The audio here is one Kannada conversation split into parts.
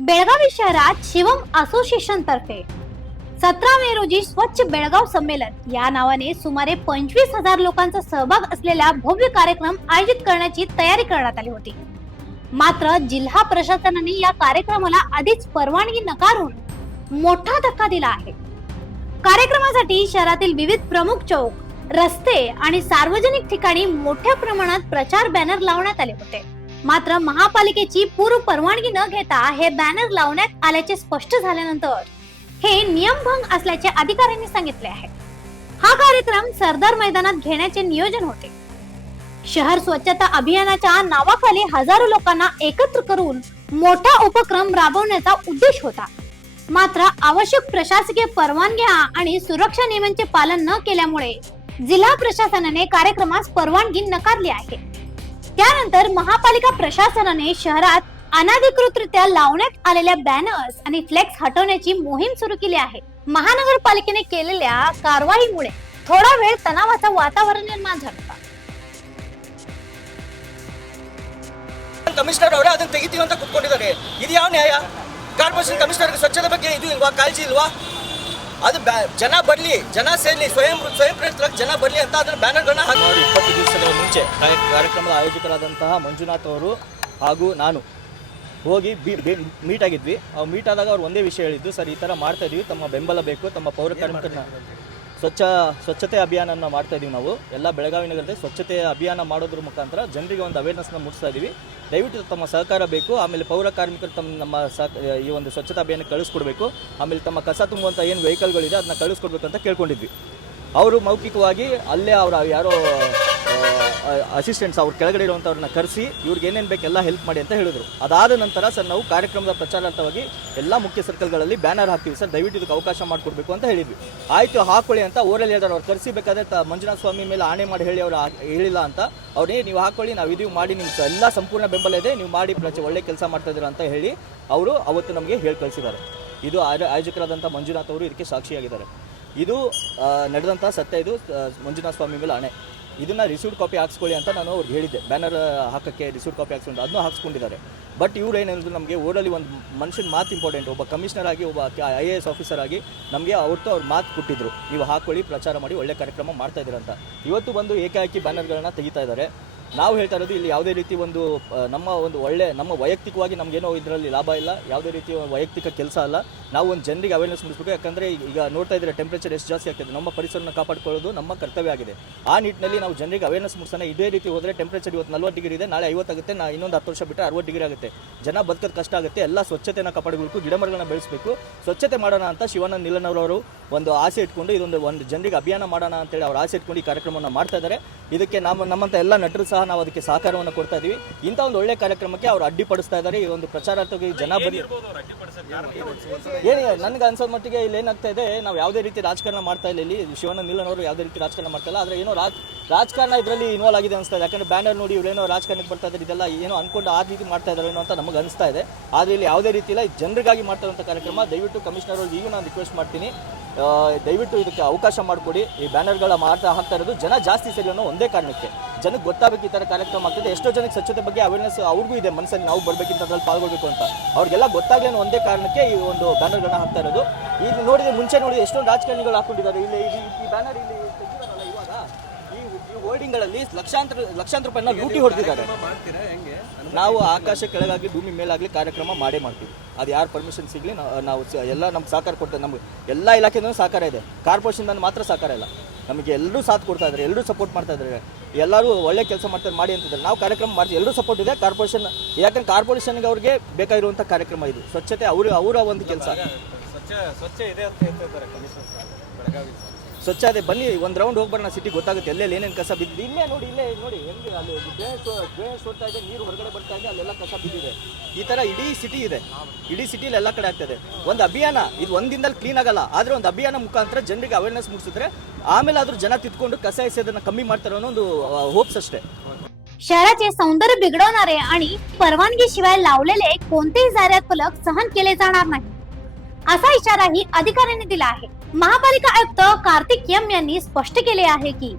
बेळगावी शहरात शिवम असोसिएशन तर्फे 17 मे रोजी स्वच्छ बेळगाव संमेलन या नावाने सुमारे 25,000 लोकांचा सहभाग असलेला भव्य कार्यक्रम आयोजित करण्याची तयारी करण्यात आली होती. मात्र जिल्हा प्रशासनाने या कार्यक्रमाला आधीच परवानगी नकारून मोठा धक्का दिला आहे. कार्यक्रमासाठी शहरातील विविध प्रमुख चौक, रस्ते आणि सार्वजनिक ठिकाणी मोठ्या प्रमाणात प्रचार बॅनर लावण्यात आले होते. मात्र महापालिकेची पूर्व परवानगी न घेता हे बॅनर लावण्यात आल्याचे स्पष्ट झाल्यानंतर हे नियमभंग असल्याचे अधिकाऱ्यांनी सांगितले आहे. हा कार्यक्रम सरदार मैदानात घेण्याचे नियोजन होते. शहर स्वच्छता अभियानाच्या नावाखाली हजारो लोकांना एकत्र करून मोठा उपक्रम राबवण्याचा उद्देश होता. मात्र आवश्यक प्रशासकीय परवानग्या आणि सुरक्षा नियमांचे पालन न केल्यामुळे जिल्हा प्रशासनाने कार्यक्रमास परवानगी नकारली आहे. त्यानंतर महापालिका प्रशासनाने शहरात अनधिकृतरित्या लावण्यात आलेल्या बॅनर्स आणि फ्लेक्स हटवण्याची मोहीम सुरू केली आहे. महानगरपालिकेने केलेल्या कारवाईमुळे थोडा वेळ तणावाचं वातावरण निर्माण झालं. ಕಮಿಷನರ್ ಅವರೇ ಅದನ್ನ ತೆಗಿತೀವಿ ಅಂತ ಕೂತ್ಕೊಂಡಿದ್ದಾರೆ. ಇದು ಯಾವ ನ್ಯಾಯ? ಕಾರ್ಪೊರೇಷನ್ ಕಮಿಷನರ್ ಸ್ವಚ್ಛತೆ ಬಗ್ಗೆ ಇದು ಇಲ್ವಾ, ಕಾಳಜಿ ಇಲ್ವಾ? ಅದು ಜನ ಬರಲಿ, ಜನ ಸೇರಲಿ, ಸ್ವಯಂ ಪ್ರೇರಿತರಾಗಿ ಜನ ಬರಲಿ ಅಂತ ಅದನ್ನ ಬ್ಯಾನರ್ಗಳನ್ನ ಹಾಕಿ 20 ದಿವಸಗಳ ಮುಂಚೆ ಕಾರ್ಯಕ್ರಮದ ಆಯೋಜಕರಾದಂತಹ ಮಂಜುನಾಥ್ ಅವರು ಹಾಗೂ ನಾನು ಹೋಗಿ ಮೀಟ್ ಆಗಿದ್ವಿ. ಮೀಟ್ ಆದಾಗ ಅವ್ರು ಒಂದೇ ವಿಷಯ ಹೇಳಿದ್ದು, ಸರ್ ಈ ಥರ ಮಾಡ್ತಾ ಇದೀವಿ, ತಮ್ಮ ಬೆಂಬಲ ಬೇಕು, ತಮ್ಮ ಪೌರ ಕಾರ್ಮಿಕರನ್ನ ಸ್ವಚ್ಛತೆ ಅಭಿಯಾನನ ಮಾಡ್ತಾ ಇದೀವಿ. ನಾವು ಎಲ್ಲ ಬೆಳಗಾವಿ ನಗರದಲ್ಲಿ ಸ್ವಚ್ಛತೆ ಅಭಿಯಾನ ಮಾಡೋದ್ರ ಮುಖಾಂತರ ಜನರಿಗೆ ಒಂದು ಅವೇರ್ನೆಸ್ನ ಮೂಡಿಸ್ತಾ ಇದೀವಿ. ದಯವಿಟ್ಟು ತಮ್ಮ ಸಹಕಾರ ಬೇಕು. ಆಮೇಲೆ ಪೌರ ಕಾರ್ಮಿಕರು ನಮ್ಮ ಈ ಒಂದು ಸ್ವಚ್ಛತಾ ಅಭಿಯಾನಕ್ಕೆ ಕಳಿಸ್ಕೊಡ್ಬೇಕು. ಆಮೇಲೆ ತಮ್ಮ ಕಸ ತುಂಬುವಂಥ ಏನು ವೆಹಿಕಲ್ಗಳಿದೆ ಅದನ್ನ ಕಳಿಸ್ಕೊಡ್ಬೇಕು ಅಂತ ಕೇಳ್ಕೊಂಡಿದ್ವಿ. ಅವರು ಮೌಖಿಕವಾಗಿ ಅಲ್ಲೇ ಅವರ ಯಾರೋ ಅಸಿಸ್ಟೆಂಟ್ಸ್ ಅವ್ರ ಕೆಳಗಡೆ ಇರುವಂಥವ್ರನ್ನ ಕರೆಸಿ ಇವ್ರಿಗೆ ಏನೇನು ಬೇಕೆಲ್ಲ ಹೆಲ್ಪ್ ಮಾಡಿ ಅಂತ ಹೇಳಿದ್ರು. ಅದಾದ ನಂತರ ಸರ್ ನಾವು ಕಾರ್ಯಕ್ರಮದ ಪ್ರಚಾರಾರ್ಥವಾಗಿ ಎಲ್ಲ ಮುಖ್ಯ ಸರ್ಕಲ್ಗಳಲ್ಲಿ ಬ್ಯಾನರ್ ಹಾಕ್ತೀವಿ ಸರ್, ದಯವಿಟ್ಟು ಇದಕ್ಕೆ ಅವಕಾಶ ಮಾಡಿಕೊಡ್ಬೇಕು ಅಂತ ಹೇಳಿದ್ವಿ. ಆಯಿತು ಹಾಕೊಳ್ಳಿ ಅಂತ ಓರಲ್ಲಿ ಹೇಳಿದ್ರು. ಅವ್ರು ಕರೆಸಿಬೇಕಾದ್ರೆ ಮಂಜುನಾಥ ಸ್ವಾಮಿ ಮೇಲೆ ಆಣೆ ಮಾಡಿ ಹೇಳಿ ಅವರು ಹೇಳಿಲ್ಲ ಅಂತ ಅವ್ರೇ ನೀವು ಹಾಕೊಳ್ಳಿ, ನಾವು ಇದೀವಿ ಮಾಡಿ, ನಿಮ್ಗೆ ಎಲ್ಲ ಸಂಪೂರ್ಣ ಬೆಂಬಲ ಇದೆ, ನೀವು ಮಾಡಿ ಒಳ್ಳೆ ಕೆಲಸ ಮಾಡ್ತಾ ಇದ್ದೀರಾ ಅಂತ ಹೇಳಿ ಅವರು ಅವತ್ತು ನಮಗೆ ಹೇಳಿ ಕಳಿಸಿದ್ದಾರೆ. ಇದು ಆಯೋಜಕರಾದಂಥ ಮಂಜುನಾಥ್ ಅವರು ಇದಕ್ಕೆ ಸಾಕ್ಷಿಯಾಗಿದ್ದಾರೆ. ಇದು ನಡೆದಂಥ ಸತ್ಯ. ಇದು ಮಂಜುನಾಥ ಸ್ವಾಮಿ ಮೇಲೆ ಆಣೆ. ಇದನ್ನು ರಿಸೀವ್ಡ್ ಕಾಪಿ ಹಾಕ್ಸ್ಕೊಳ್ಳಿ ಅಂತ ನಾನು ಅವ್ರಿಗೆ ಹೇಳಿದ್ದೆ. ಬ್ಯಾನರ್ ಹಾಕೋಕ್ಕೆ ರಿಸೀವ್ಡ್ ಕಾಪಿ ಹಾಕ್ಸ್ಕೊಂಡು ಅದನ್ನೂ ಹಾಕ್ಸ್ಕೊಂಡಿದ್ದಾರೆ. ಬಟ್ ಇವ್ರು ಏನೇನಿದ್ರು, ನಮಗೆ ಓಡಲ್ಲಿ ಒಂದು ಮನುಷ್ಯನ ಮಾತು ಇಂಪಾರ್ಟೆಂಟ್. ಒಬ್ಬ ಕಮಿಷನರ್ ಆಗಿ, ಒಬ್ಬ IAS ಆಫೀಸರ್ ಆಗಿ ನಮಗೆ ಅವ್ರು ಮಾತು ಕೊಟ್ಟಿದ್ರು, ನೀವು ಹಾಕ್ಕೊಳ್ಳಿ, ಪ್ರಚಾರ ಮಾಡಿ, ಒಳ್ಳೆ ಕಾರ್ಯಕ್ರಮ ಮಾಡ್ತಾ ಇದ್ದೀರ ಅಂತ. ಇವತ್ತು ಬಂದು ಏಕಾಏಕಿ ಬ್ಯಾನರ್ಗಳನ್ನ ತೆಗಿತಾ ಇದ್ದಾರೆ. ನಾವು ಹೇಳ್ತಾ ಇರೋದು, ಇಲ್ಲಿ ಯಾವುದೇ ರೀತಿ ನಮ್ಮ ವೈಯಕ್ತಿಕವಾಗಿ ನಮಗೇನೋ ಇದರಲ್ಲಿ ಲಾಭ ಇಲ್ಲ, ಯಾವುದೇ ರೀತಿ ವೈಯಕ್ತಿಕ ಕೆಲಸ ಅಲ್ಲ. ನಾವು ಒಂದು ಜನರಿಗೆ ಅವೇರ್ನೆಸ್ ಮೂಡಿಸಬೇಕು. ಯಾಕಂದರೆ ಈಗ ನೋಡ್ತಾ ಇದ್ರೆ ಟೆಂಪ್ರೇಚರ್ ಎಷ್ಟು ಜಾಸ್ತಿ ಆಗ್ತದೆ, ನಮ್ಮ ಪರಿಸರನ ಕಾಪಾಡ್ಕೊಳ್ಳೋದು ನಮ್ಮ ಕರ್ತವ್ಯ ಆಗಿದೆ. ಆ ನಿಟ್ಟಿನಲ್ಲಿ ನಾವು ಜನರಿಗೆ ಅವೇರ್ನೆಸ್ ಮೂಡಿಸೋಣ. ಇದೇ ರೀತಿ ಹೋದರೆ ಟೆಂಪ್ರೇಚರ್ ಇವತ್ತು 40 ಡಿಗ್ರಿ ಇದೆ, ನಾಳೆ 50 ಆಗುತ್ತೆ, ಇನ್ನೊಂದು 10 ವರ್ಷ ಬಿಟ್ಟರೆ 60 ಡಿಗ್ರಿ ಆಗುತ್ತೆ. ಜನ ಬದುಕೋದು ಕಷ್ಟ ಆಗುತ್ತೆ. ಎಲ್ಲ ಸ್ವಚ್ಛತೆನ ಕಾಪಾಡಬೇಕು, ಗಿಡ ಮರಗಳನ್ನ ಬೆಳೆಸಬೇಕು, ಸ್ವಚ್ಛತೆ ಮಾಡೋಣ ಅಂತ ಶಿವಾನಂದ ನೀಲನವರವರು ಒಂದು ಆಸೆ ಇಟ್ಕೊಂಡು ಒಂದು ಜನರಿಗೆ ಅಭಿಯಾನ ಮಾಡೋಣ ಅಂತೇಳಿ ಅವ್ರು ಆಸೆ ಇಟ್ಕೊಂಡು ಈ ಕಾರ್ಯಕ್ರಮವನ್ನು ಮಾಡ್ತಾ ಇದ್ದಾರೆ. ಇದಕ್ಕೆ ನಮ್ಮಂಥ ಎಲ್ಲ ನಟರು ಸಹ ನಾವು ಅದಕ್ಕೆ ಸಹಕಾರವನ್ನು ಕೊಡ್ತಾ ಇದೀವಿ. ಇಂಥ ಒಂದು ಒಳ್ಳೆ ಕಾರ್ಯಕ್ರಮಕ್ಕೆ ಅವರು ಅಡ್ಡಿಪಡಿಸ್ತಾ ಇದ್ದಾರೆ. ಈ ಒಂದು ಪ್ರಚಾರಾರ್ಥಕ್ಕೆ ಜನ ಬನ್ನಿ ಹೇಳಿ. ನನಗೆ ಅನ್ಸೋದ್ ಮಟ್ಟಿಗೆ ಇಲ್ಲಿ ಏನಾಗ್ತಾ ಇದೆ, ನಾವು ಯಾವುದೇ ರೀತಿ ರಾಜಕಾರಣ ಮಾಡ್ತಾ ಇಲ್ಲ. ಇಲ್ಲಿ ಶಿವಾನಂದ ನೀಲನವರು ಯಾವುದೇ ರೀತಿ ರಾಜಕಾರಣ ಮಾಡ್ತಾ ಇಲ್ಲ. ಆದರೆ ಏನೋ ರಾಜಕಾರಣ ಇದರಲ್ಲಿ ಇನ್ವಾಲ್ವ್ ಆಗಿದೆ ಅನಿಸ್ತಾ ಇದೆ. ಯಾಕಂದ್ರೆ ಬ್ಯಾನರ್ ನೋಡಿ ಇವರೇನೋ ರಾಜಕಾರಣಕ್ಕೆ ಬರ್ತಾ ಇದ್ದಾರೆ, ಇದೆಲ್ಲ ಏನೋ ಅನ್ಕೊಂಡು ಆ ರೀತಿ ಮಾಡ್ತಾ ಇದ್ದಾರೆ ಏನೋ ಅಂತ ನಮಗೆ ಅನಿಸ್ತಾ ಇದೆ. ಆದರೆ ಇಲ್ಲಿ ಯಾವುದೇ ರೀತಿ ಇಲ್ಲ, ಜನರಿಗಾಗಿ ಮಾಡ್ತಾ ಇರುವಂಥ ಕಾರ್ಯಕ್ರಮ. ದಯವಿಟ್ಟು ಕಮಿಷನರ್ ಅವ್ರಿಗೆ ಈಗ ನಾನು ರಿಕ್ವೆಸ್ಟ್ ಮಾಡ್ತೀನಿ, ದಯವಿಟ್ಟು ಇದಕ್ಕೆ ಅವಕಾಶ ಮಾಡಿಕೊಡಿ. ಈ ಬ್ಯಾನರ್ಗಳ ಹಾಕ್ತಾ ಇರೋದು ಜನ ಜಾಸ್ತಿ ಸರಿ ಅನ್ನೋ ಒಂದೇ ಕಾರಣಕ್ಕೆ. ಜನಕ್ಕೆ ಗೊತ್ತಾಗಬೇಕು ಈ ಥರ ಕಾರ್ಯಕ್ರಮ ಆಗ್ತದೆ. ಎಷ್ಟೋ ಜನಕ್ಕೆ ಸ್ವಚ್ಛತೆ ಬಗ್ಗೆ ಅವೇರ್ನೆಸ್ ಅವ್ರಿಗೂ ಇದೆ ಮನಸ್ಸಲ್ಲಿ, ನಾವು ಬರಬೇಕಿಂತ ಅದ್ರಲ್ಲಿ ಪಾಲ್ಗೊಳ್ಬೇಕು ಅಂತ. ಅವ್ರಿಗೆಲ್ಲ ಗೊತ್ತಾಗಲಿ ಅನ್ನೋ ಒಂದೇ ಕಾರಣಕ್ಕೆ ಈ ಒಂದು ಬ್ಯಾನರ್ಗಳನ್ನ ಹಾಕ್ತಾ ಇರೋದು. ಈಗ ನೋಡಿದ್ರೆ ಮುಂಚೆ ನೋಡಿ ಎಷ್ಟೊಂದು ರಾಜಕಾರಣಿಗಳು ಹಾಕೊಂಡಿದ್ದಾರೆ. ಇಲ್ಲಿ ಈ ಬ್ಯಾನರ್ ಇಲ್ಲಿ ತೆಗಿದಾರಲ್ಲ ಇವಾಗ, ಈ ಹೋರ್ಡಿಂಗ್ಗಳಲ್ಲಿ ಲಕ್ಷಾಂತರ ರೂಪಾಯಿನ ಲೂಟಿ ಹೊಡೆದಿದ್ದಾರೆ. ನಾವು ಆಕಾಶ ಕೆಳಗಾಗಿ ಭೂಮಿ ಮೇಲಾಗಲಿ ಕಾರ್ಯಕ್ರಮ ಮಾಡೇ ಮಾಡ್ತೀವಿ. ಅದು ಯಾರು ಪರ್ಮಿಷನ್ ಸಿಗಲಿ ನಾವು ಎಲ್ಲ ನಮ್ಗೆ ಸಹಕಾರ ಕೊಡ್ತೇವೆ. ನಮ್ಗೆ ಎಲ್ಲ ಇಲಾಖೆಯಿಂದ ಸಹಕಾರ ಇದೆ, ಕಾರ್ಪೊರೇಷನ್ ಮಾತ್ರ ಸಹಕಾರ ಇಲ್ಲ. ನಮಗೆ ಎಲ್ಲರೂ ಸಾಥ್ ಕೊಡ್ತಾ ಇದ್ದಾರೆ, ಎಲ್ಲರೂ ಸಪೋರ್ಟ್ ಮಾಡ್ತಾ ಇದ್ದಾರೆ, ಎಲ್ಲರೂ ಒಳ್ಳೆ ಕೆಲಸ ಮಾಡ್ತಾರೆ ಮಾಡಿ ಅಂತಿದ್ದಾರೆ. ನಾವು ಕಾರ್ಯಕ್ರಮ ಮಾಡ್ತೀವಿ, ಎಲ್ಲರೂ ಸಪೋರ್ಟ್ ಇದೆ. ಕಾರ್ಪೊರೇಷನ್ ಯಾಕಂದ್ರೆ ಕಾರ್ಪೊರೇಷನ್ಗೆ ಅವ್ರಿಗೆ ಬೇಕಾಗಿರುವಂಥ ಕಾರ್ಯಕ್ರಮ ಇದು. ಸ್ವಚ್ಛತೆ ಅವರ ಒಂದು ಕೆಲಸ. ಸ್ವಚ್ಛ ಇದೆ ಅಂತ ಹೇಳ್ತಿದ್ದಾರೆ ಕಮಿಷನರ್ ಬೆಳಗಾವಿ. ಸ್ವಚ್ಛ ಅದೇ, ಬನ್ನಿ ಒಂದು ರೌಂಡ್ ಹೋಗ್ಬರೋಣ, ಸಿಟಿ ಗೊತ್ತಾಗುತ್ತೆ ಎಲ್ಲೆಲ್ಲಿ ಏನೇನು ಕಸ ಬಿದ್ದಿದೆ. ಇಲ್ಲೇ ನೋಡಿ ಹೆಂಗೆ ಅಲ್ಲಿ ಡ್ರೈನೇಜ್ ಹೋಗ್ತಾ ಇದೆ, ನೀರು ಹೊರಗಡೆ ಬರ್ತಾ ಇದೆ, ಅಲ್ಲೆಲ್ಲ ಕಸ ಬಿದ್ದಿದೆ. ಈ ಥರ ಇಡೀ ಸಿಟಿ ಇದೆ, ಇಡೀ ಸಿಟಿಲಿ ಎಲ್ಲ ಕಡೆ ಆಗ್ತದೆ. ಒಂದು ಅಭಿಯಾನ ಇದು ಒಂದಿನದಲ್ಲಿ ಕ್ಲೀನ್ ಆಗಲ್ಲ, ಆದರೆ ಒಂದು ಅಭಿಯಾನ ಮುಖಾಂತರ ಜನರಿಗೆ ಅವೇರ್ನೆಸ್ ಮೂಡಿಸಿದ್ರೆ ಆಮೇಲೆ ಆದ್ರೂ ಜನ तिथಕೊಂಡು ಕಸ ಎಸೆಯೋದನ್ನ ಕಮ್ಮಿ ಮಾಡ್ತಾರೆ ಅನ್ನೋ ಒಂದು ಹೋಪ್ಸ್ ಅಷ್ಟೇ. शहराचे सौंदर्य बिघडवणारे आणि परवानगीशिवाय लावलेले कोणतेही जाहिरात फलक सहन केले जाणार नाही, असा इशाराही अधिकाऱ्यांनी दिला आहे. महापालिका आयुक्त कार्तिक एम यांनी स्पष्ट केले आहे की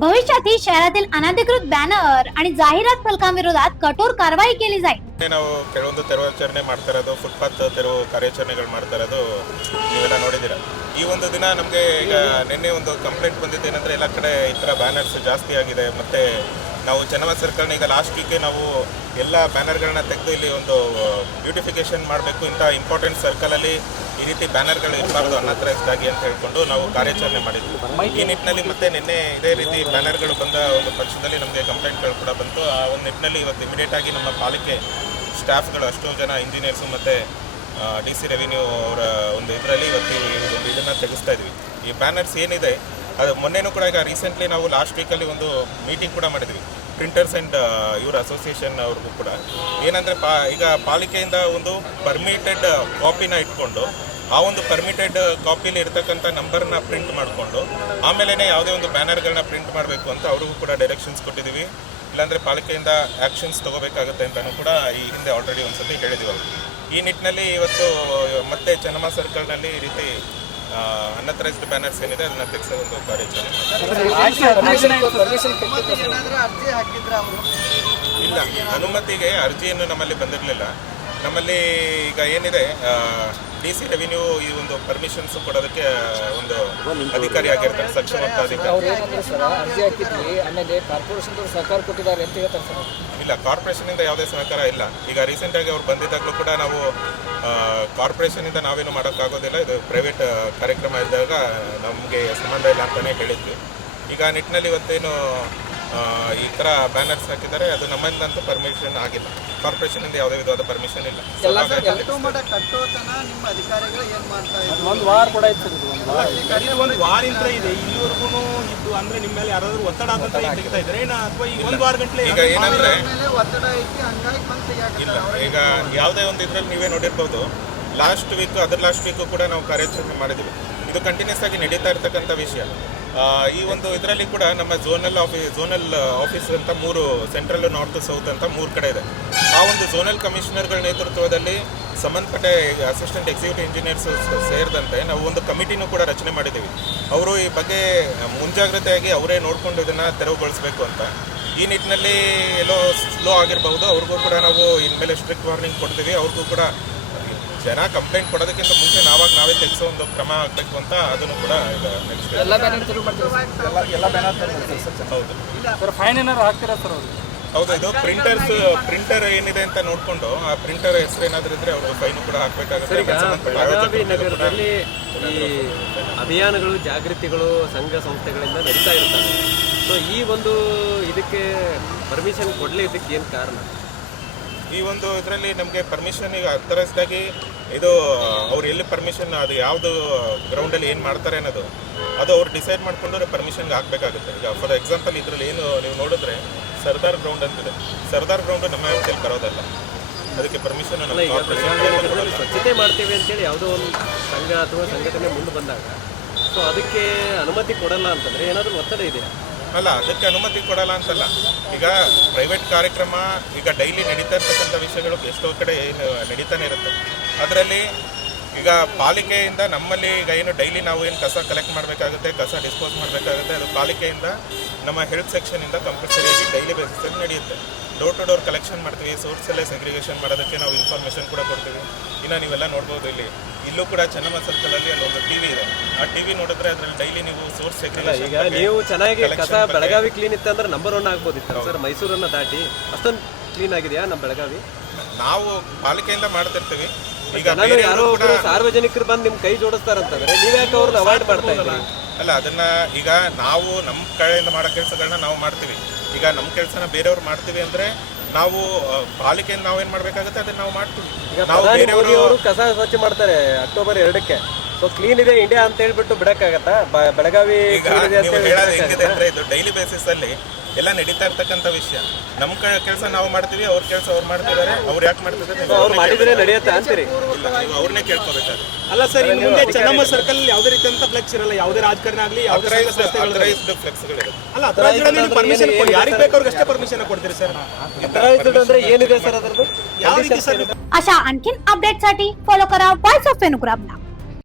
भविष्यातही शहरातील अनधिकृत बॅनर आणि जाहिरात फलकांविरोधात कठोर कारवाई केली जाईल. ನಾವು ಕೆಲವೊಂದು ತೆರವಾಚರಣೆ ಮಾಡ್ತಾ ಇರೋದು, ಫುಟ್ಪಾತ್ ತೆರವು ಕಾರ್ಯಾಚರಣೆಗಳು ಮಾಡ್ತಾ ಇರೋದು ನೀವೆಲ್ಲ ನೋಡಿದ್ದೀರಾ. ಈ ಒಂದು ದಿನ ನಮಗೆ ಈಗ ನಿನ್ನೆ ಒಂದು ಕಂಪ್ಲೇಂಟ್ ಬಂದಿದ್ದು ಏನಂದರೆ ಎಲ್ಲ ಕಡೆ ಈ ಥರ ಬ್ಯಾನರ್ಸ್ ಜಾಸ್ತಿ ಆಗಿದೆ. ಮತ್ತು ನಾವು ಚೆನ್ನಮ್ಮ ಸರ್ಕಲ್ನ ಈಗ ಲಾಸ್ಟ್ ವೀಕೆ ನಾವು ಎಲ್ಲ ಬ್ಯಾನರ್ಗಳನ್ನ ತೆಗೆದು ಇಲ್ಲಿ ಒಂದು ಬ್ಯೂಟಿಫಿಕೇಷನ್ ಮಾಡಬೇಕು, ಇಂಥ ಇಂಪಾರ್ಟೆಂಟ್ ಸರ್ಕಲಲ್ಲಿ ಈ ರೀತಿ ಬ್ಯಾನರ್ಗಳು ಇರಬಾರ್ದು ಅನ್ಅಥರೈಸ್ಡ್ ಆಗಿ ಅಂತ ಹೇಳ್ಕೊಂಡು ನಾವು ಕಾರ್ಯಾಚರಣೆ ಮಾಡಿದ್ವಿ. ಈ ನಿಟ್ಟಿನಲ್ಲಿ ಮತ್ತೆ ನಿನ್ನೆ ಇದೇ ರೀತಿ ಬ್ಯಾನರ್ಗಳು ಬಂದ ಒಂದು ಪಕ್ಷದಲ್ಲಿ ನಮಗೆ ಕಂಪ್ಲೇಂಟ್ಗಳು ಕೂಡ ಬಂತು. ಆ ಒಂದು ನಿಟ್ಟಿನಲ್ಲಿ ಇವತ್ತು ಇಮಿಡಿಯೇಟ್ ಆಗಿ ನಮ್ಮ ಪಾಲಿಕೆ ಸ್ಟಾಫ್ಗಳು ಅಷ್ಟೋ ಜನ ಇಂಜಿನಿಯರ್ಸು ಮತ್ತು DC ರೆವಿನ್ಯೂ ಅವರ ಒಂದು ಇದರಲ್ಲಿ ಇವತ್ತು ಒಂದು ಇದನ್ನು ತೆಗೆಸ್ತಾ ಇದ್ವಿ. ಈ ಬ್ಯಾನರ್ಸ್ ಏನಿದೆ ಅದು ಮೊನ್ನೆನೂ ಕೂಡ ಈಗ ರೀಸೆಂಟ್ಲಿ ನಾವು ಲಾಸ್ಟ್ ವೀಕಲ್ಲಿ ಒಂದು ಮೀಟಿಂಗ್ ಕೂಡ ಮಾಡಿದ್ವಿ ಪ್ರಿಂಟರ್ಸ್ ಆ್ಯಂಡ್ ಇವರ ಅಸೋಸಿಯೇಷನ್ ಅವ್ರಿಗೂ ಕೂಡ. ಏನಂದರೆ ಈಗ ಪಾಲಿಕೆಯಿಂದ ಒಂದು ಪರ್ಮಿಟೆಡ್ ಕಾಪಿನ ಇಟ್ಕೊಂಡು ಆ ಒಂದು ಪರ್ಮಿಟೆಡ್ ಕಾಪಿಲಿ ಇರ್ತಕ್ಕಂಥ ನಂಬರ್ನ ಪ್ರಿಂಟ್ ಮಾಡಿಕೊಂಡು ಆಮೇಲೆ ಯಾವುದೇ ಒಂದು ಬ್ಯಾನರ್ಗಳನ್ನ ಪ್ರಿಂಟ್ ಮಾಡಬೇಕು ಅಂತ ಅವ್ರಿಗೂ ಕೂಡ ಡೈರೆಕ್ಷನ್ಸ್ ಕೊಟ್ಟಿದ್ದೀವಿ. ಇಲ್ಲಾಂದರೆ ಪಾಲಿಕೆಯಿಂದ ಆ್ಯಕ್ಷನ್ಸ್ ತೊಗೋಬೇಕಾಗುತ್ತೆ ಅಂತಲೂ ಕೂಡ ಈ ಹಿಂದೆ ಆಲ್ರೆಡಿ ಒಂದು ಸತಿ ಹೇಳಿದ್ದೀವಿ ಅವರು. ಈ ನಿಟ್ಟಿನಲ್ಲಿ ಇವತ್ತು ಮತ್ತೆ ಚೆನ್ನಮ್ಮ ಸರ್ಕಲ್ನಲ್ಲಿ ಈ ರೀತಿ ಅನ್ಅಥರೈಸ್ಡ್ ಬ್ಯಾನರ್ಸ್ ಏನಿದೆ ಅದನ್ನು ತೆಗೆಸೋ ಒಂದು ಕಾರ್ಯಾಚರಣೆ ಇಲ್ಲ. ಅನುಮತಿಗೆ ಅರ್ಜಿಯನ್ನು ನಮ್ಮಲ್ಲಿ ಬಂದಿರಲಿಲ್ಲ. ನಮ್ಮಲ್ಲಿ ಈಗ ಏನಿದೆ DC ರೆವಿನ್ಯೂ ಈ ಒಂದು ಪರ್ಮಿಷನ್ಸ್ ಕೊಡೋದಕ್ಕೆ ಒಂದು ಅಧಿಕಾರಿ ಆಗಿರ್ತಾರೆ, ಸಕ್ಷಮತ ಅಧಿಕಾರಿ. ಅರ್ಜಿ ಹಾಕಿದ್ವಿ, ಆಮೇಲೆ ಕಾರ್ಪೊರೇಷನ್ ಸಹಕಾರ ಕೊಟ್ಟಿದ್ದಾರೆ ಅಂತ ಹೇಳ್ತಾರೆ ಸರ್. ಇಲ್ಲ, ಕಾರ್ಪೊರೇಷನಿಂದ ಯಾವುದೇ ಸಹಕಾರ ಇಲ್ಲ. ಈಗ ರೀಸೆಂಟಾಗಿ ಅವ್ರು ಬಂದಿದ್ದಾಗಲೂ ಕೂಡ ನಾವು ಕಾರ್ಪೊರೇಷನಿಂದ ನಾವೇನು ಮಾಡೋಕ್ಕಾಗೋದಿಲ್ಲ, ಇದು ಪ್ರೈವೇಟ್ ಕಾರ್ಯಕ್ರಮ ಇದ್ದಾಗ ನಮಗೆ ಸಂಬಂಧ ಇಲ್ಲ ಅಂತಲೇ ಹೇಳಿದ್ವಿ. ಈಗ ನಿಟ್ಟಿನಲ್ಲಿ ಇವತ್ತೇನು ಈ ಥರ ಬ್ಯಾನರ್ಸ್ ಹಾಕಿದ್ದಾರೆ, ಅದು ನಮ್ಮಿಂದಂತೂ ಪರ್ಮಿಷನ್ ಆಗಿಲ್ಲ. ಕಾರ್ಪೊರೇಷನಿಂದ ಯಾವುದೇ ವಿಧವಾದ ಪರ್ಮಿಷನ್ ಇಲ್ಲ. ಒಂದು ವಾರ ಕೂಡ ಇತ್ತು ಒಂದು ವಾರಿಂದ ಇದೆ ಇಲ್ಲಿವರೆಗೂ ಇದ್ದು ಅಂದ್ರೆ ನಿಮ್ಮ ಮೇಲೆ ಯಾರಾದ್ರೂ ಒತ್ತಡ ಅಂತ ತೆಗಿತಾ ಇದ್ರೆ ಅಥವಾ ಈಗ ಒಂದು ವಾರ ಗಂಟಲೆ ಈಗ ಏನಂದ್ರೆ ಇಲ್ಲ, ಈಗ ಯಾವುದೇ ಒಂದು ಇದ್ರಲ್ಲಿ ನೀವೇ ನೋಡಿರ್ಬೋದು ಲಾಸ್ಟ್ ವೀಕು ಕೂಡ ನಾವು ಕಾರ್ಯಾಚರಣೆ ಮಾಡಿದ್ವಿ. ಇದು ಕಂಟಿನ್ಯೂಸ್ ಆಗಿ ನಡೀತಾ ಇರ್ತಕ್ಕಂಥ ವಿಷಯ. ಈ ಒಂದು ಇದರಲ್ಲಿ ಕೂಡ ನಮ್ಮ ಝೋನಲ್ ಆಫೀಸ್ ಅಂತ 3 ಸೆಂಟ್ರಲ್, ನಾರ್ತ್, ಸೌತ್ ಅಂತ 3 ಕಡೆ ಇದೆ. ಆ ಒಂದು ಝೋನಲ್ ಕಮಿಷನರ್ಗಳ ನೇತೃತ್ವದಲ್ಲಿ ಸಂಬಂಧಪಟ್ಟ ಅಸಿಸ್ಟೆಂಟ್ ಎಕ್ಸಿಕ್ಯೂಟಿವ್ ಇಂಜಿನಿಯರ್ಸ್ ಸೇರಿದಂತೆ ನಾವು ಒಂದು ಕಮಿಟಿನೂ ಕೂಡ ರಚನೆ ಮಾಡಿದ್ದೀವಿ. ಅವರು ಈ ಬಗ್ಗೆ ಮುಂಜಾಗ್ರತೆಯಾಗಿ ಅವರೇ ನೋಡಿಕೊಂಡು ಇದನ್ನು ತೆರವುಗೊಳಿಸಬೇಕು ಅಂತ. ಈ ನಿಟ್ಟಿನಲ್ಲಿ ಎಲ್ಲೋ ಸ್ಲೋ ಆಗಿರಬಹುದು, ಅವ್ರಿಗೂ ಕೂಡ ನಾವು ಇನ್ಮೇಲೆ ಸ್ಟ್ರಿಕ್ಟ್ ವಾರ್ನಿಂಗ್ ಕೊಡ್ತೀವಿ. ಅವ್ರಿಗೂ ಕೂಡ ಜನ ಕಂಪ್ಲೇಂಟ್ ಕೊಡೋದಕ್ಕಿಂತ ಮುಂಚೆ ನಾವೇ ತೆಗೆಸೋ ಒಂದು ಕ್ರಮ ಆಗಬೇಕು ಅಂತ ಅದನ್ನು ಕೂಡ ಈಗ ನೆಕ್ಸ್ಟ್ ಎಲ್ಲ ಬ್ಯಾನರ್ ತೆರವು ಮಾಡ್ತೀವಿ. ಎಲ್ಲ ಬ್ಯಾನರ್ ಹೌದು ಸರ್, ಫೈನ್ ಏನಾರು ಹಾಕ್ತೀರಾ ಸರ್ ಅವರು? ಹೌದು, ಇದು ಪ್ರಿಂಟರ್ ಏನಿದೆ ಅಂತ ನೋಡಿಕೊಂಡು ಆ ಪ್ರಿಂಟರ್ ಹೆಸರು ಏನಾದರೂ ಇದ್ರೆ ಅವರು ಫೈನ್ ಕೂಡ ಹಾಕಬೇಕಾಗುತ್ತೆ. ಬೆಳಗಾವಿ ನಗರದಲ್ಲಿ ಈ ಅಭಿಯಾನಗಳು, ಜಾಗೃತಿಗಳು ಸಂಘ ಸಂಸ್ಥೆಗಳಿಂದ ನಡೀತಾ ಇರ್ತವೆ. ಸೊ ಈ ಒಂದು ಇದಕ್ಕೆ ಪರ್ಮಿಷನ್ ಕೊಡಲಿದ್ದಕ್ಕೆ ಏನು ಕಾರಣ? ಈ ಒಂದು ಇದರಲ್ಲಿ ನಮಗೆ ಪರ್ಮಿಷನ್ ಈಗ ಅಥರೈಸ್ಡ್ ಆಗಿ ಇದು ಅವ್ರು ಎಲ್ಲಿ ಪರ್ಮಿಷನ್, ಅದು ಯಾವುದು ಗ್ರೌಂಡಲ್ಲಿ ಏನು ಮಾಡ್ತಾರೆ ಅನ್ನೋದು ಅದು ಅವ್ರು ಡಿಸೈಡ್ ಮಾಡಿಕೊಂಡ್ರೆ ಪರ್ಮಿಷನ್ಗೆ ಹಾಕಬೇಕಾಗುತ್ತೆ. ಈಗ ಫಾರ್ ಎಕ್ಸಾಂಪಲ್ ಇದರಲ್ಲಿ ಏನು ನೀವು ನೋಡಿದ್ರೆ ಸರ್ದಾರ್ ಗ್ರೌಂಡ್ ಅಂತಿದೆ. ಸರ್ದಾರ್ ಗ್ರೌಂಡ್ ನಮ್ಮ ವ್ಯವಸ್ಥೆಯಲ್ಲಿ ಬರೋದಲ್ಲ, ಅದಕ್ಕೆ ಪರ್ಮಿಷನ್ ಸ್ವಚ್ಛತೆ ಮಾಡ್ತೇವೆ ಅಂತೇಳಿ ಯಾವುದೋ ಒಂದು ಸಂಘ ಅಥವಾ ಸಂಘಟನೆ ಮುಂದೆ ಬಂದಾಗ ಸೊ ಅದಕ್ಕೆ ಅನುಮತಿ ಕೊಡಲ್ಲ ಅಂತಂದರೆ ಏನಾದರೂ ಒತ್ತಡ ಇದೆಯಾ? ಅಲ್ಲ, ಅದಕ್ಕೆ ಅನುಮತಿ ಕೊಡಲ್ಲ ಅಂತಲ್ಲ. ಈಗ ಪ್ರೈವೇಟ್ ಕಾರ್ಯಕ್ರಮ ಈಗ ಡೈಲಿ ನಡೀತಾ ಇರ್ತಕ್ಕಂಥ ವಿಷಯಗಳು ಎಷ್ಟೋ ಕಡೆ ಏನು ನಡೀತಾನೆ ಇರುತ್ತೆ. ಅದರಲ್ಲಿ ಈಗ ಪಾಲಿಕೆಯಿಂದ ನಮ್ಮಲ್ಲಿ ಈಗ ಏನು ಡೈಲಿ ನಾವು ಏನು ಕಸ ಕಲೆಕ್ಟ್ ಮಾಡಬೇಕಾಗುತ್ತೆ, ಕಸ ಡಿಸ್ಪೋಸ್ ಮಾಡಬೇಕಾಗುತ್ತೆ, ಅದು ಪಾಲಿಕೆಯಿಂದ ನಮ್ಮ ಹೆಲ್ತ್ ಸೆಕ್ಷನಿಂದ ಕಂಪಲ್ಸರಿಯಾಗಿ ಡೈಲಿ ಬೇಸಿಸಲ್ಲಿ ನಡೆಯುತ್ತೆ. ಡೋರ್ ಟು ಡೋರ್ ಕಲೆಕ್ಷನ್ ಮಾಡ್ತೀವಿ. ಸೋರ್ಸಲ್ಲೇ ಸೆಗ್ರಿಗೇಷನ್ ಮಾಡೋದಕ್ಕೆ ನಾವು ಇನ್ಫಾರ್ಮೇಷನ್ ಕೂಡ ಕೊಡ್ತೀವಿ. ಇನ್ನು ನೀವೆಲ್ಲ ನೋಡ್ಬೋದು, ಇಲ್ಲೂ ಕೂಡ ಚೆನ್ನಮ್ಮ ಸರ್ಕಲಲ್ಲಿ ಅಲ್ಲೊಂದು TV ಇದೆ. ಆ TV ನೋಡಿದ್ರೆ ಅದರಲ್ಲಿ ಡೈಲಿ ನೀವು ಸೋರ್ಸ್ ಸೆಗ್ರಿಗೇಷನ್. ಈಗ ನೀವು ಚೆನ್ನಾಗಿ ಕಸ ಬೆಳಗಾವಿ ಕ್ಲೀನ್ ಇತ್ತು ಅಂದ್ರೆ ನಂಬರ್ 1 ಆಗ್ಬೋದಿತ್ತು ಸರ್. ಮೈಸೂರನ್ನು ದಾಟಿ ಅಷ್ಟೊಂದು ಕ್ಲೀನ್ ಆಗಿದೆಯಾ ನಮ್ಮ ಬೆಳಗಾವಿ? ನಾವು ಪಾಲಿಕೆಯಿಂದ ಮಾಡ್ತಿರ್ತೀವಿ. ಈಗ ಯಾರೋ ಸಾರ್ವಜನಿಕರು ಬಂದು ನಿಮ್ಮ ಕೈ ಜೋಡಿಸ್ತಾರಂತಂದ್ರೆ ನೀವ್ಯಾಕೆ ಅವ್ರನ್ನ ಅವಾಯ್ಡ್ ಮಾಡ್ತಾ ಇದ್ದೀರಿ? ಅಲ್ಲ, ಅದನ್ನ ಈಗ ನಾವು ನಮ್ಮ ಕಡೆಯಿಂದ ಮಾಡೋ ಕೆಲಸಗಳನ್ನ ನಾವು ಮಾಡ್ತೀವಿ. ಈಗ ನಮ್ಮ ಕೆಲಸನ ಬೇರೆಯವ್ರು ಮಾಡ್ತೀವಿ ಅಂದ್ರೆ ನಾವು ಪಾಲಿಕೆಯಿಂದ ನಾವೇನು ಮಾಡಬೇಕಾಗುತ್ತೆ ಅದನ್ನ ನಾವು ಮಾಡ್ತೀವಿ. ಈಗ ಪ್ರಧಾನಿ ಮೋದಿ ಅವರು ಕಸ ಸ್ವಚ್ಛ ಮಾಡ್ತಾರೆ ಅಕ್ಟೋಬರ್ 2ಕ್ಕೆ. ಸೊ ಕ್ಲೀನ್ ಇದೆ ಇಂಡಿಯಾ ಅಂತ ಹೇಳ್ಬಿಟ್ಟು ಬಿಡಕ್ಕಾಗತ್ತಾ? ಬೆಳಗಾವಿ ಇದು ಡೈಲಿ ಬೇಸಿಸ್ ಅಲ್ಲಿ ಎಲ್ಲ ನಡೀತಾ ಇರ್ತಕ್ಕಂಥ ವಿಷಯ. ನಮ್ಮ ಕೆಲಸ ನಾವು ಮಾಡ್ತೀವಿ, ಅವ್ರ ಕೆಲಸ ಅವ್ರು ಮಾಡ್ತಿದ್ದಾರೆ. ಅವ್ರು ಯಾಕೆ ಮಾಡ್ತಿದ್ದಾರೆ ಅವ್ರು ಮಾಡಿದ್ರೆ ನಡೆಯುತ್ತೆ ಅಂತೀರಿ? ಇಲ್ಲ, ನೀವು ಅವ್ರನ್ನೇ ಕೇಳ್ಕೋಬೇಕಾದ್ರೆ. ಅಲ್ಲ ಸರ್, ಇನ್ನು ಮುಂದೆ ಚೆನ್ನಮ್ಮ ಸರ್ಕಲ್ ಯಾವುದೇ ರೀತಿಯಂತ ಫ್ಲೆಕ್ಸ್ ಇರಲ್ಲ, ಯಾವುದೇ ರಾಜಕಾರಣ ಆಗಲಿ, ಅಥರೈಸ್ಡ್ ಫ್ಲೆಕ್ಸ್ಗಳಿದೆ. ಅಲ್ಲ, ಅಥರೈಸ್ಡ್ ಪರ್ಮಿಷನ್ ಯಾರಿಗೆ ಬೇಕಾದ್ರಿಗೆ ಅಷ್ಟೇ ಪರ್ಮಿಷನ್ ಕೊಡ್ತೀರಿ ಸರ್? ಅಥರೈಸ್ಡ್ ಅಂದ್ರೆ ಏನಿದೆ ಸರ್ ಅದರದ್ದು? ಯಾವ ರೀತಿ ಸರ್? अशा आणखीन अपडेटसाठी फॉलो करा वॉइस ऑफ वेणुग्रामला.